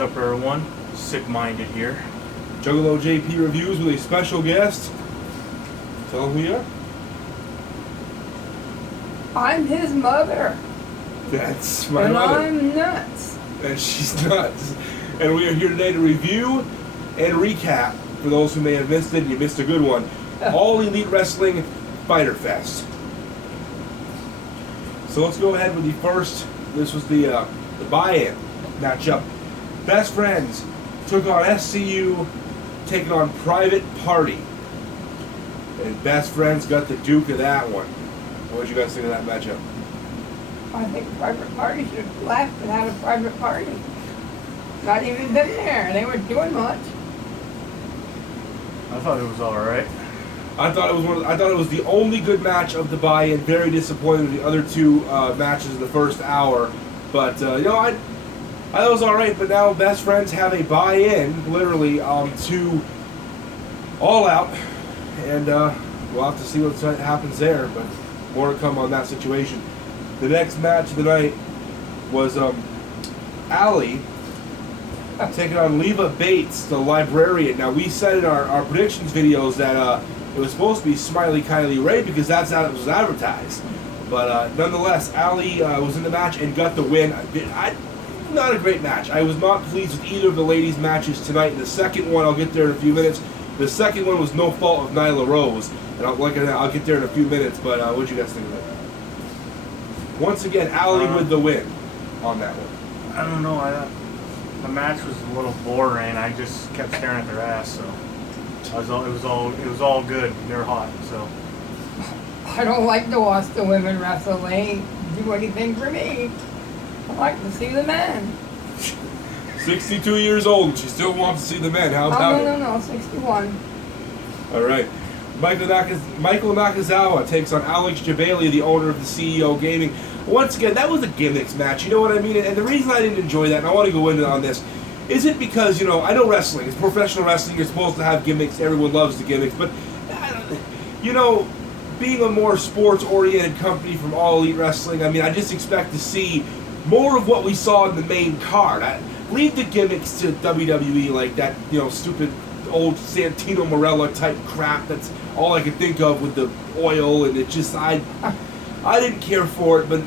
What's up, everyone? SickMinded here. Juggalo JP reviews with a special guest. Tell him who you are. I'm his mother. That's my and mother. I'm nuts. And she's nuts. And we are here today to review and recap, for those who may have missed it, and you missed a good one, All Elite Wrestling Fyter Fest. So let's go ahead with the first. This was the buy-in matchup. Best Friends took on SCU, taking on Private Party. And Best Friends got the Duke of that one. What did you guys think of that matchup? I think Private Party should have left and had a private party. Not even been there. They weren't doing much. I thought it was alright. I thought it was the only good match of the buy-in. Very disappointed with the other two matches in the first hour, but I thought it was all right. But now Best Friends have a buy-in, literally, to All Out, and we'll have to see what happens there. But more to come on that situation. The next match of the night was Allie taking on Leva Bates, the librarian. Now, we said in our predictions videos that it was supposed to be Smiley Kylie Ray because that's how it was advertised. But nonetheless, Allie was in the match and got the win. Not a great match. I was not pleased with either of the ladies' matches tonight. The second one, I'll get there in a few minutes. The second one was no fault of Nyla Rose. And I'll get there in a few minutes. But what did you guys think of it? Once again, Allie with the win on that one. I don't know. The match was a little boring. I just kept staring at their ass, so it was all good. They're hot, so. I don't like to watch the women wrestle. They ain't do anything for me. I like to see the men. 62 years old and she still wants to see the men. How's that? No, 61. All right. Michael Nakazawa takes on Alex Jabali, the owner of the CEO Gaming. Once again, that was a gimmicks match, you know what I mean? And the reason I didn't enjoy that, and I want to go into on this, isn't because, I know wrestling, it's professional wrestling, you're supposed to have gimmicks, everyone loves the gimmicks, but, being a more sports-oriented company from All Elite Wrestling, I just expect to see more of what we saw in the main card. Leave the gimmicks to WWE, like that, stupid old Santino Marella type crap. That's all I could think of with the oil, and it just, I didn't care for it, but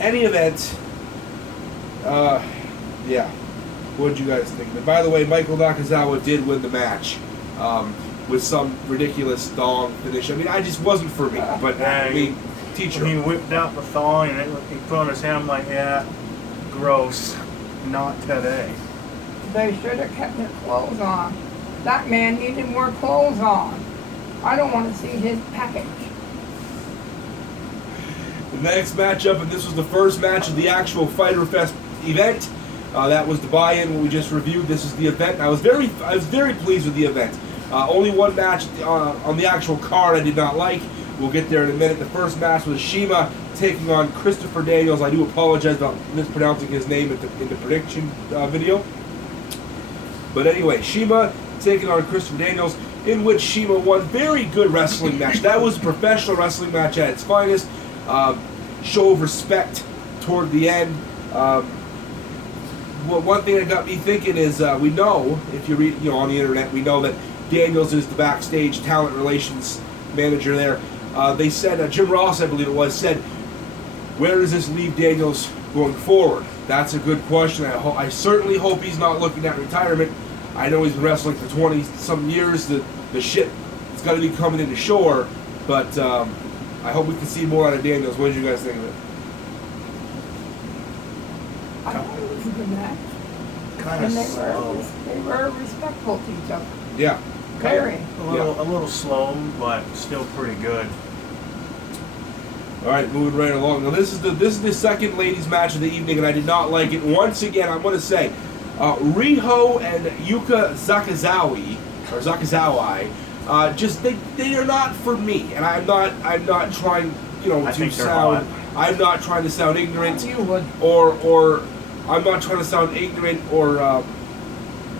any event, yeah. What did you guys think? And by the way, Michael Nakazawa did win the match with some ridiculous thong finish. I just wasn't for me, but teacher. He whipped out the thong and he put on his hand. I'm like, yeah, gross. Not today. They should have kept their clothes on. That man needed more clothes on. I don't want to see his package. The next matchup, and this was the first match of the actual Fyter Fest event. That was the buy-in, what we just reviewed. This is the event. I was very pleased with the event. Only one match on the actual card I did not like. We'll get there in a minute. The first match was Shima taking on Christopher Daniels. I do apologize about mispronouncing his name in the prediction video. But anyway, Shima taking on Christopher Daniels, in which Shima won. Very good wrestling match. That was a professional wrestling match at its finest. Show of respect toward the end. One thing that got me thinking is we know, if you read on the internet, we know that Daniels is the backstage talent relations manager there. They said, Jim Ross, I believe it was, said, where does this leave Daniels going forward? That's a good question. I certainly hope he's not looking at retirement. I know he's been wrestling for 20-some years. The ship has got to be coming into shore, but I hope we can see more out of Daniels. What did you guys think of it? I thought it was a good match. Kind of slow. They were respectful to each other. Yeah. Very. A little slow, but still pretty good. All right, moving right along. Now this is the second ladies match of the evening, and I did not like it. Once again, I'm going to say, Riho and Yuka Sakazawai, just they are not for me, and I'm not trying to sound. I'm not trying to sound ignorant, or I'm not trying to sound ignorant or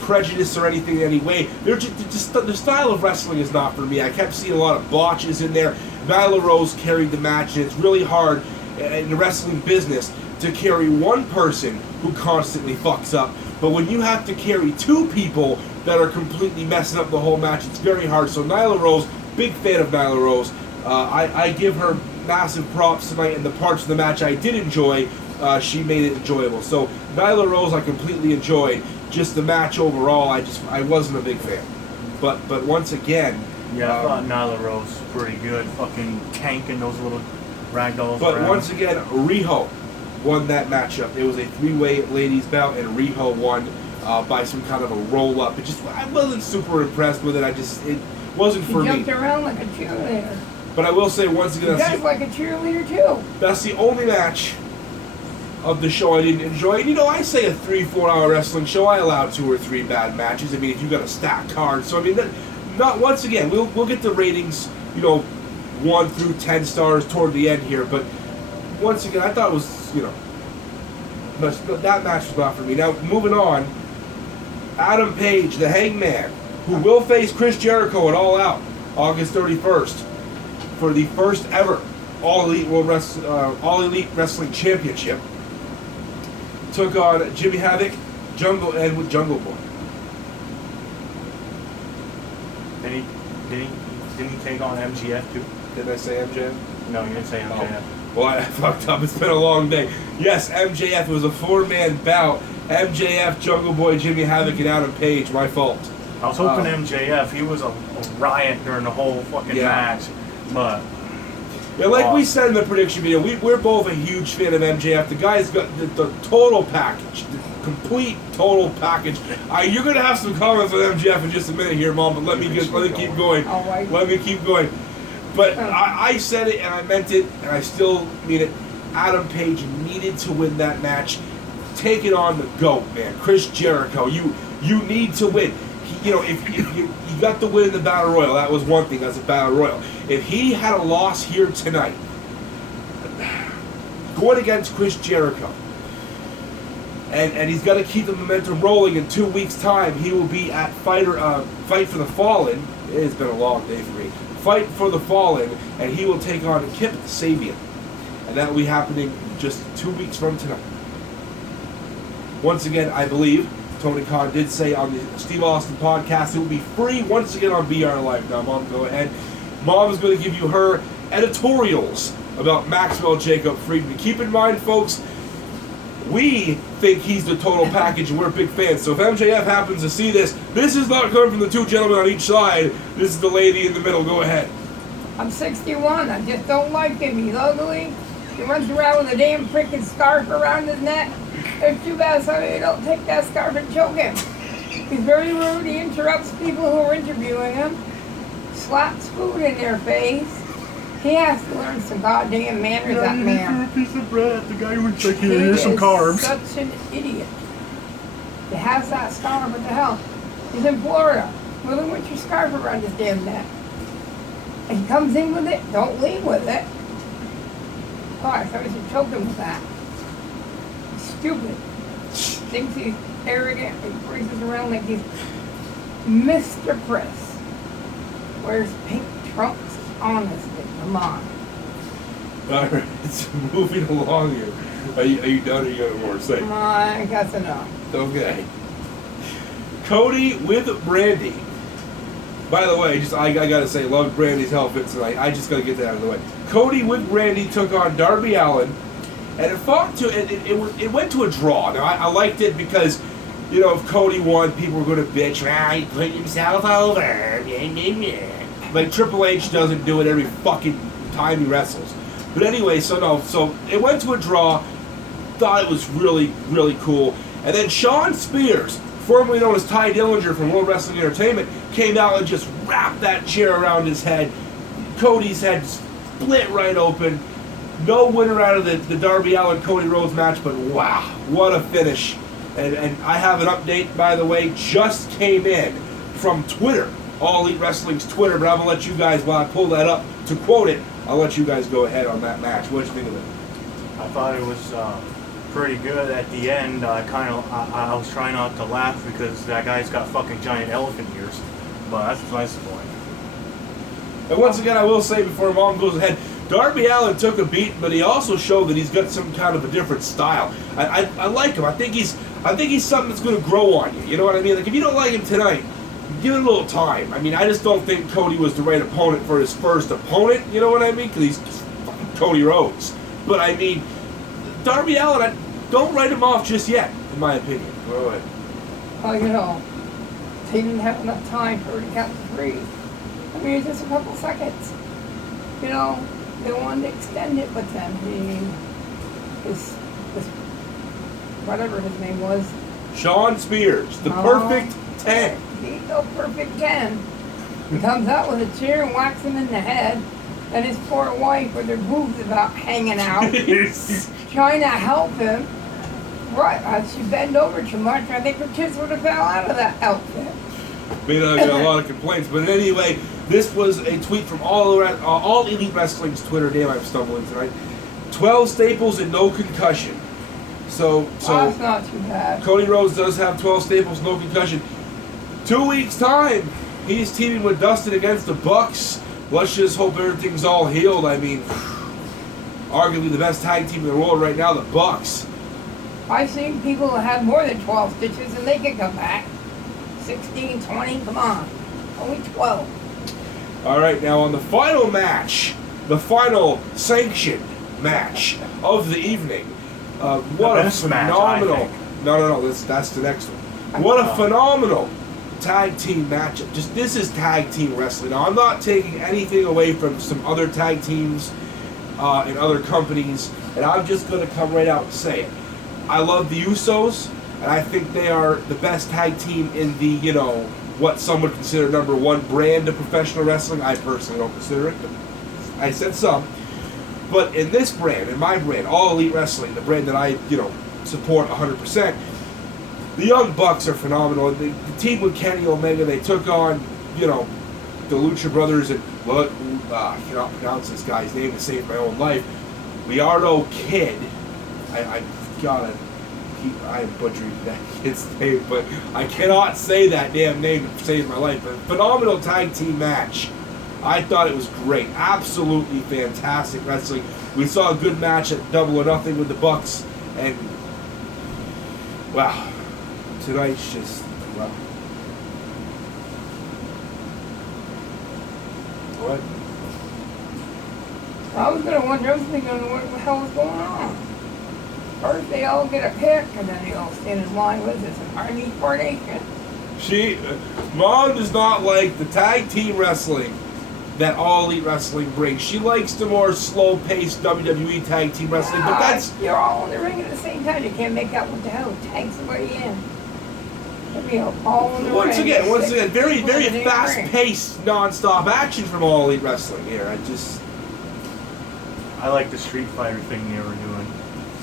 prejudiced or anything in any way. They're just the style of wrestling is not for me. I kept seeing a lot of botches in there. Nyla Rose carried the match, and it's really hard in the wrestling business to carry one person who constantly fucks up, but when you have to carry two people that are completely messing up the whole match, it's very hard. So Nyla Rose, big fan of Nyla Rose. I give her massive props tonight, and the parts of the match I did enjoy, she made it enjoyable. So Nyla Rose I completely enjoyed. Just the match overall, I wasn't a big fan. But once again, yeah, I thought Nyla Rose was pretty good, fucking tanking those little ragdolls but around. once again, Riho won that matchup. It was a three-way ladies bout, and Riho won by some kind of a roll-up. I wasn't super impressed with it. It wasn't for me. She jumped around like a cheerleader. But I will say once again, She does like a cheerleader too. that's the only match of the show I didn't enjoy. And I say a 3-4 hour wrestling show, I allow 2 or 3 bad matches. I mean, if you got a stacked card. So I mean, not once again, we'll get the ratings, 1 through 10 stars toward the end here. But once again, I thought it was, but that match was not for me. Now moving on, Adam Page, the Hangman, who will face Chris Jericho at All Out August 31st for the first ever All Elite Wrestling Championship, took on Jimmy Havoc, Jungle Boy. Didn't he take on MGF too? Did I say MJF? No, you didn't say MJF. Well, I fucked up. It's been a long day. Yes, MJF. It was a 4-man bout. MJF, Jungle Boy, Jimmy Havoc, and Adam Page. My fault. I was hoping MJF. He was a riot during the whole fucking match, but. Yeah, like we said in the prediction video, we're both a huge fan of MJF. The guy's got the total package, the complete total package. You're going to have some comments on MJF in just a minute here, Mom, but let me keep going. Let me keep going. But I said it, and I meant it, and I still mean it. Adam Page needed to win that match. Take it on the GOAT, man. Chris Jericho, you need to win. If you got the win in the Battle Royal, that was one thing. That's a Battle Royal. If he had a loss here tonight, going against Chris Jericho, and he's got to keep the momentum rolling. In 2 weeks' time, he will be at Fight for the Fallen. It's been a long day for me. Fight for the Fallen, and he will take on Kip Sabian, and that will be happening just 2 weeks from tonight. Once again, I believe Tony Khan did say on the Steve Austin podcast it will be free once again on BR Live. Now, Mom, go ahead. Mom is going to give you her editorials about Maxwell Jacob Friedman. Keep in mind, folks, we think he's the total package, and we're big fans. So if MJF happens to see this is not coming from the two gentlemen on each side. This is the lady in the middle. Go ahead. I'm 61. I just don't like him. He's ugly. He runs around with a damn freaking scarf around his neck. It's too bad somebody don't take that scarf and choke him. He's very rude. He interrupts people who are interviewing him. Slaps food in their face. He has to learn some goddamn manners, that man. For a piece of bread. The guy who's like, here's some carbs. Such an idiot. He has that scarf. What the hell? He's in Florida. Well, then what's your scarf around his damn neck? And he comes in with it. Don't leave with it. Oh, I thought he should choke him with that. Stupid. Thinks he's arrogant and races around like he's Mr. Chris. Wears pink trunks. Honestly, come on. Alright, it's moving along here. Are you done or you got more to say? I guess enough. Okay. Cody with Brandy. By the way, I gotta say, love Brandy's outfit tonight. I just gotta get that out of the way. Cody with Brandy took on Darby Allin, and it went to a draw. Now I liked it because, if Cody won, people were gonna bitch. He put himself over. Like Triple H doesn't do it every fucking time he wrestles. But anyway, so it went to a draw. Thought it was really, really cool. And then Shawn Spears, formerly known as Ty Dillinger from World Wrestling Entertainment, came out and just wrapped that chair around his head. Cody's head split right open. No winner out of the Darby Allin-Cody Rhodes match, but wow, what a finish. And I have an update, by the way, just came in from Twitter, All Elite Wrestling's Twitter, but I'm going to let you guys, while I pull that up to quote it, I'll let you guys go ahead on that match. What did you think of it? I thought it was pretty good at the end. I was trying not to laugh because that guy's got fucking giant elephant ears, but that's nice point. And once again, I will say before Mom goes ahead, Darby Allin took a beat, but he also showed that he's got some kind of a different style. I like him. I think he's something that's going to grow on you. You know what I mean? Like, if you don't like him tonight, give it a little time. I mean, I just don't think Cody was the right opponent for his first opponent. You know what I mean? Because he's fucking Cody Rhodes. But I mean, Darby Allin, don't write him off just yet, in my opinion. Go ahead. Well, he didn't have enough time for her to count to 3. I mean, it's just a couple seconds. They wanted to extend it, but then his whatever his name was. Shawn Spears, the perfect 10. He's no perfect 10. He comes out with a chair and whacks him in the head, and his poor wife with her boobs about hanging out, trying to help him. Right, she bent over too much. I think her kids would have fell out of that outfit. May not get a lot of complaints, but anyway, this was a tweet from all Elite Wrestling's Twitter. Damn, I'm stumbling tonight. 12 staples and no concussion. So that's not too bad. Cody Rhodes does have 12 staples, no concussion. 2 weeks time, he's teaming with Dustin against the Bucks. Let's just hope everything's all healed. I mean, arguably the best tag team in the world right now, the Bucks. I've seen people that have more than 12 stitches and they can come back. 16, 20, come on. Only 12. All right, now on the final match, the final sanctioned match of the evening. What a phenomenal... Match, No, that's the next one. What a phenomenal tag team matchup. This is tag team wrestling. Now, I'm not taking anything away from some other tag teams in other companies, and I'm just going to come right out and say it. I love the Usos, and I think they are the best tag team in the, what some would consider number 1 brand of professional wrestling. I personally don't consider it, but I said some. But in this brand, in my brand, All Elite Wrestling, the brand that I, support 100%, the Young Bucks are phenomenal. The team with Kenny Omega, they took on, the Lucha Brothers and, I cannot pronounce this guy's name to save my own life. Leonardo Kid. I am butchering that kid's name, but I cannot say that damn name to save my life. But phenomenal tag team match. I thought it was great. Absolutely fantastic wrestling. We saw a good match at Double or Nothing with the Bucks, and wow, tonight's just wow. What? I was going to wonder, I was thinking, what the hell was going on? First they all get a pick, and then they all stand in line with this Army formation. Mom does not like the tag team wrestling that All Elite Wrestling brings. She likes the more slow-paced WWE tag team wrestling, but that's... You're all in the ring at the same time. You can't make out what the hell. Tag somebody in. All in the Once ring. again, very, very fast-paced, non-stop action from All Elite Wrestling here. I like the Street Fighter thing they were doing.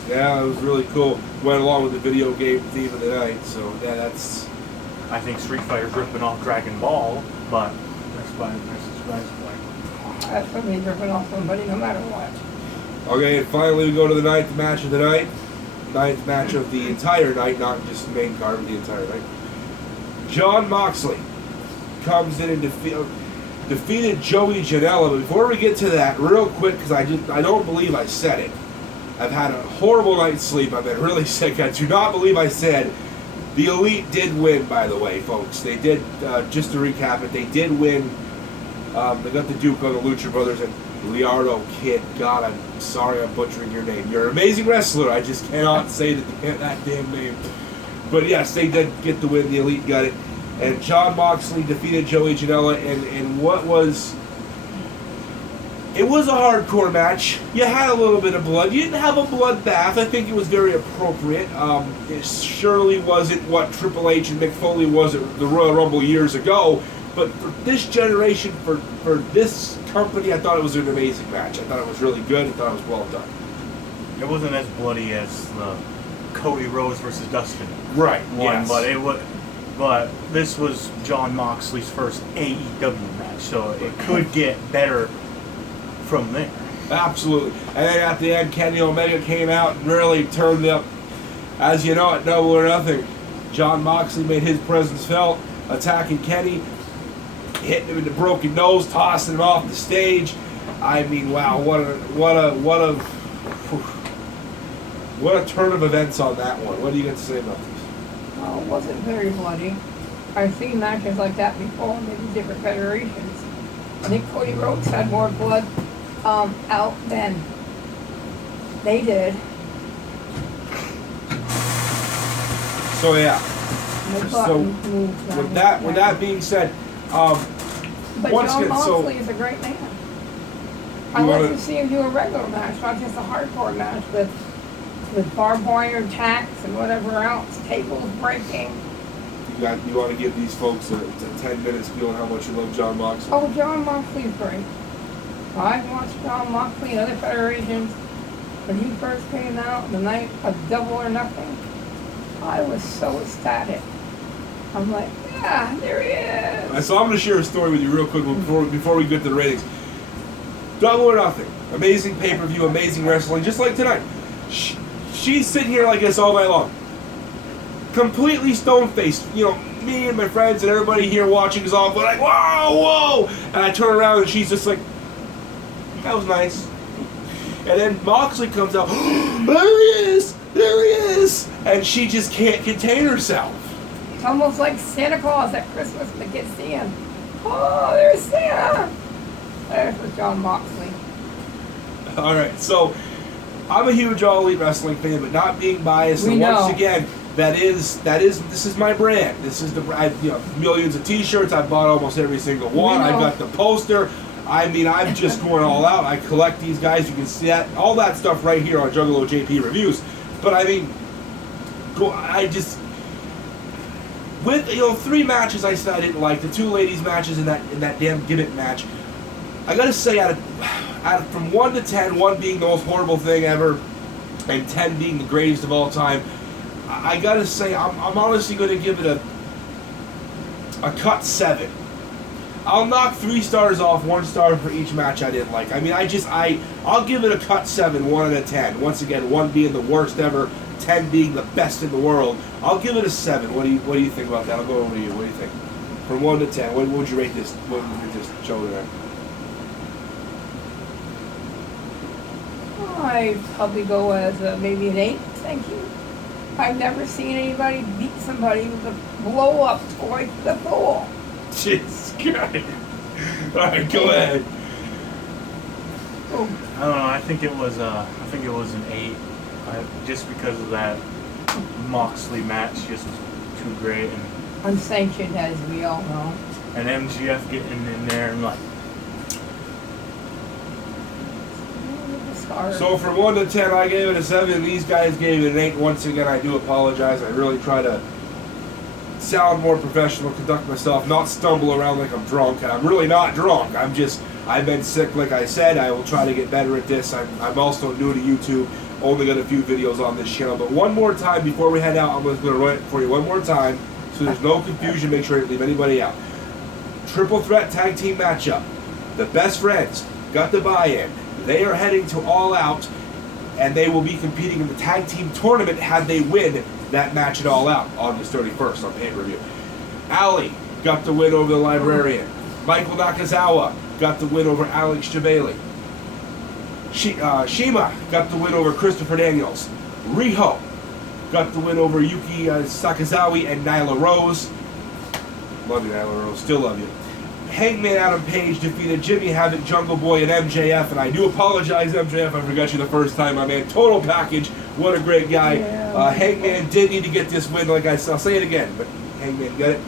Yeah, it was really cool. Went along with the video game theme of the night, so yeah, that's... I think Street Fighter's ripping off Dragon Ball, but that's fine. That's somebody ripping off somebody no matter what. Okay, and finally we go to the 9th match of the night. 9th match of the entire night, not just the main card, but the entire night. Jon Moxley comes in and defeated Joey Janela. But before we get to that, real quick, because I don't believe I said it. I've had a horrible night's sleep. I've been really sick. I do not believe I said the Elite did win, by the way, folks. They did, just to recap it, they did win. They got the Duke on the Lucha Brothers and Leonardo Kid. God, I'm sorry I'm butchering your name. You're an amazing wrestler. I just cannot say that damn name. But yes, they did get the win. The Elite got it. And Jon Moxley defeated Joey Janela in what was... It was a hardcore match. You had a little bit of blood. You didn't have a bloodbath. I think it was very appropriate. It surely wasn't what Triple H and Mick Foley was at the Royal Rumble years ago. But for this generation, for this company, I thought it was an amazing match. I thought it was really good. I thought it was well done. It wasn't as bloody as the Cody Rhodes versus Dustin one, yes. But this was Jon Moxley's first AEW match, so it could get better from there. Absolutely. And then at the end, Kenny Omega came out and really turned up. As you know, at Double or Nothing, Jon Moxley made his presence felt, attacking Kenny, hitting him in the broken nose, tossing him off the stage. I mean, wow, what a turn of events on that one. What do you got to say about this? Well, it wasn't very bloody. I've seen matches like that before, maybe different federations. I think Cody Rhodes had more blood out than they did. So yeah. No So button moves, with that being said, but once John again, so Moxley is a great man. I you like wanna- to see him do a regular match, not just a hardcore match with barbed wire attacks and whatever else, tables breaking. you want to give these folks a 10 minutes spiel on how much you love John Moxley? Oh, John Moxley's great. I've watched John Moxley and other federations. When he first came out, the night of Double or Nothing, I was so ecstatic. I'm like, yeah, there he is. So I'm going to share a story with you real quick before we get to the ratings. Double or Nothing. Amazing pay-per-view, amazing wrestling, just like tonight. She's sitting here like this all night long. Completely stone-faced. You know, me and my friends and everybody here watching is all like, whoa, whoa! And I turn around and she's just like, that was nice. And then Moxley comes out, there he is! There he is! And she just can't contain herself. It's almost like Santa Claus at Christmas when the kids see him. Oh, there's Santa! There's for John Moxley. Alright, so I'm a huge All Elite Wrestling fan, but not being biased. We and once know. again, this is my brand. This is millions of T-shirts. I've bought almost every single one. We know. I've got the poster. I mean, I'm just going all out. I collect these guys. You can see that all that stuff right here on Juggalo JP Reviews. But I mean, with 3 matches I said I didn't like, the 2 ladies matches in that damn gimmick match. I gotta say, out of from 1 to 10, 1 being the most horrible thing ever, and 10 being the greatest of all time, I gotta say I'm honestly gonna give it a cut 7. I'll knock 3 stars off, 1 star for each match I didn't like. I mean, I'll give it a cut 7, 1 out of 10. Once again, 1 being the worst ever, 10 being the best in the world. I'll give it a 7. What do you think about that? I'll go over to you. What do you think? From 1 to 10, what would you rate this? What would you just show there? I'd probably go as maybe an 8, thank you. I've never seen anybody beat somebody with a blow-up toy to the pool. Jesus Christ. Alright, go ahead. Oh, I don't know. I think it was an 8, just because of that Moxley match. Just too great, and unsanctioned, as we all know. and MGF getting in there and like. So from 1 to 10, I gave it a 7. These guys gave it an 8. Once again, I do apologize. I really try to sound more professional, conduct myself, not stumble around like I'm drunk. And I'm really not drunk. I've been sick, like I said. I will try to get better at this. I'm also new to YouTube. Only got a few videos on this channel. But one more time before we head out, I'm just going to run it for you one more time so there's no confusion. Make sure I didn't leave anybody out. Triple threat tag team matchup. The Best Friends got the buy-in. They are heading to All Out, and they will be competing in the tag team tournament had they win that match at All Out, August 31st on pay-per-view. Ali got the win over the Librarian. Michael Nakazawa got the win over Alex Jabali. Shima got the win over Christopher Daniels. Riho got the win over Yuki Sakazawa and Nyla Rose. Love you, Nyla Rose. Still love you. Hangman Adam Page defeated Jimmy Havoc, Jungle Boy, and MJF, and I do apologize, MJF, I forgot you the first time, my man. Total package, what a great guy. Yeah. Hangman did need to get this win, like I said, I'll say it again, but Hangman got it.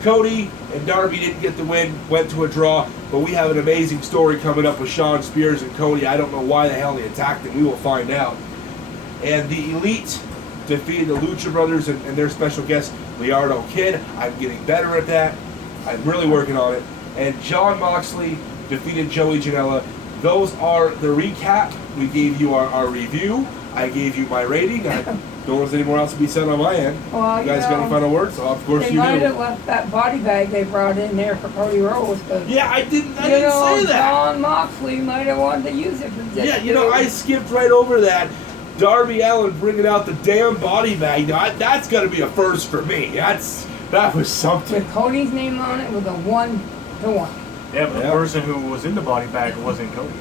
Cody and Darby didn't get the win, went to a draw, but we have an amazing story coming up with Shawn Spears and Cody. I don't know why the hell they attacked him, we will find out. And the Elite defeated the Lucha Brothers and their special guest, Leonardo Kid. I'm getting better at that. I'm really working on it. And John Moxley defeated Joey Janela. Those are the recap. We gave you our review. I gave you my rating. I don't know if there's any more else to be said on my end. Well, You guys got any final words? Oh, of course they you might do. have left that body bag they brought in there for Cody Rhodes. Yeah, I didn't say that. John Moxley might have wanted to use it for this. Yeah, I skipped right over that. Darby Allin bringing out the damn body bag. Now, that's got to be a first for me. That was something. With Cody's name on it with a 1-to-1. Yeah, but the person who was in the body bag wasn't Cody.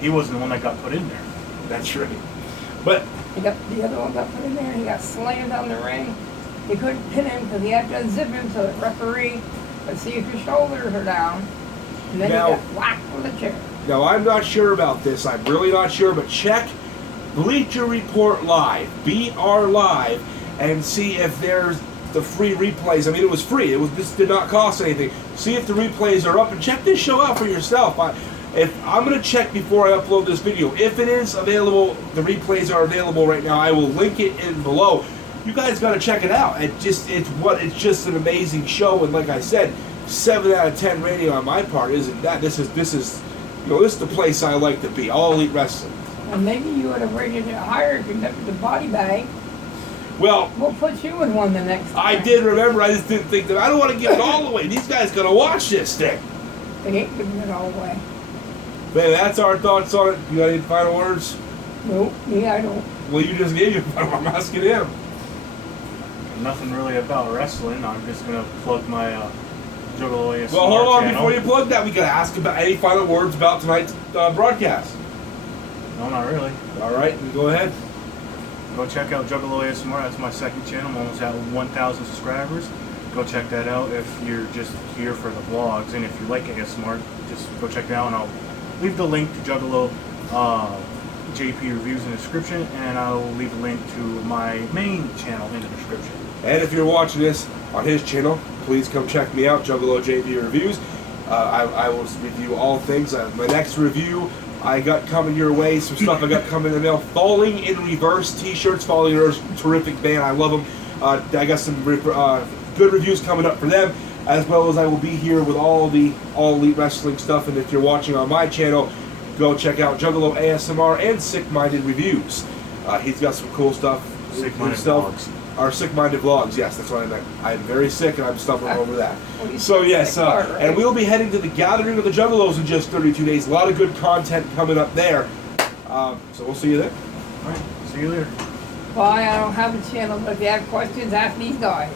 He wasn't the one that got put in there. That's right. But the other one got put in there. He got slammed on the ring. He couldn't pin him because he had to unzip him so the referee could see if his shoulders are down. And then he got whacked with a chair. now I'm not sure about this. I'm really not sure. But check Bleacher Report Live, BR Live, and see if there's the free replays. I mean, it was free. This did not cost anything. See if the replays are up and check this show out for yourself. I'm going to check before I upload this video. If it is available, the replays are available right now. I will link it in below. You guys got to check it out. It's just an amazing show. And like I said, 7 out of 10 rating on my part. Isn't that? This is the place I like to be. All Elite Wrestling. And maybe you would have rated it higher if you never the body bag. Well, we'll put you in one the next time. I did remember. I just didn't think that. I don't want to give it all away. These guys got to watch this thing. They ain't giving it all away. Man, that's our thoughts on it. You got any final words? Nope, me, I don't. Well, you just gave your final. I'm asking him. Nothing really about wrestling. I'm just gonna plug my Juggalo ASMR Well, hold on. channel. Before you plug that, we got to ask about any final words about tonight's broadcast. No, not really. All right, then go ahead. Go check out Juggalo ASMR. That's my second channel. I'm almost at 1,000 subscribers. Go check that out if you're just here for the vlogs. And if you like ASMR, just go check it out. And I'll leave the link to Juggalo JP reviews in the description. And I'll leave a link to my main channel in the description. And if you're watching this on his channel, please come check me out, Juggalo JP Reviews. I will review all things. My next review I got coming your way, some stuff I got coming in the mail. Falling in Reverse t-shirts. Falling in Reverse, terrific band. I love them. I got some good reviews coming up for them, as well as I will be here with all Elite Wrestling stuff. And if you're watching on my channel, go check out Juggalo ASMR and SickMinded Reviews. He's got some cool stuff. SickMinded Vlogs. Our SickMinded Vlogs, yes, that's what I meant. I'm very sick and I'm stumbling over that. Well, So yes, right? and we'll be heading to the Gathering of the Juggalos in just 32 days. A lot of good content coming up there. So we'll see you there. Alright, see you later. Bye, I don't have a channel, but if you have questions, ask these guys.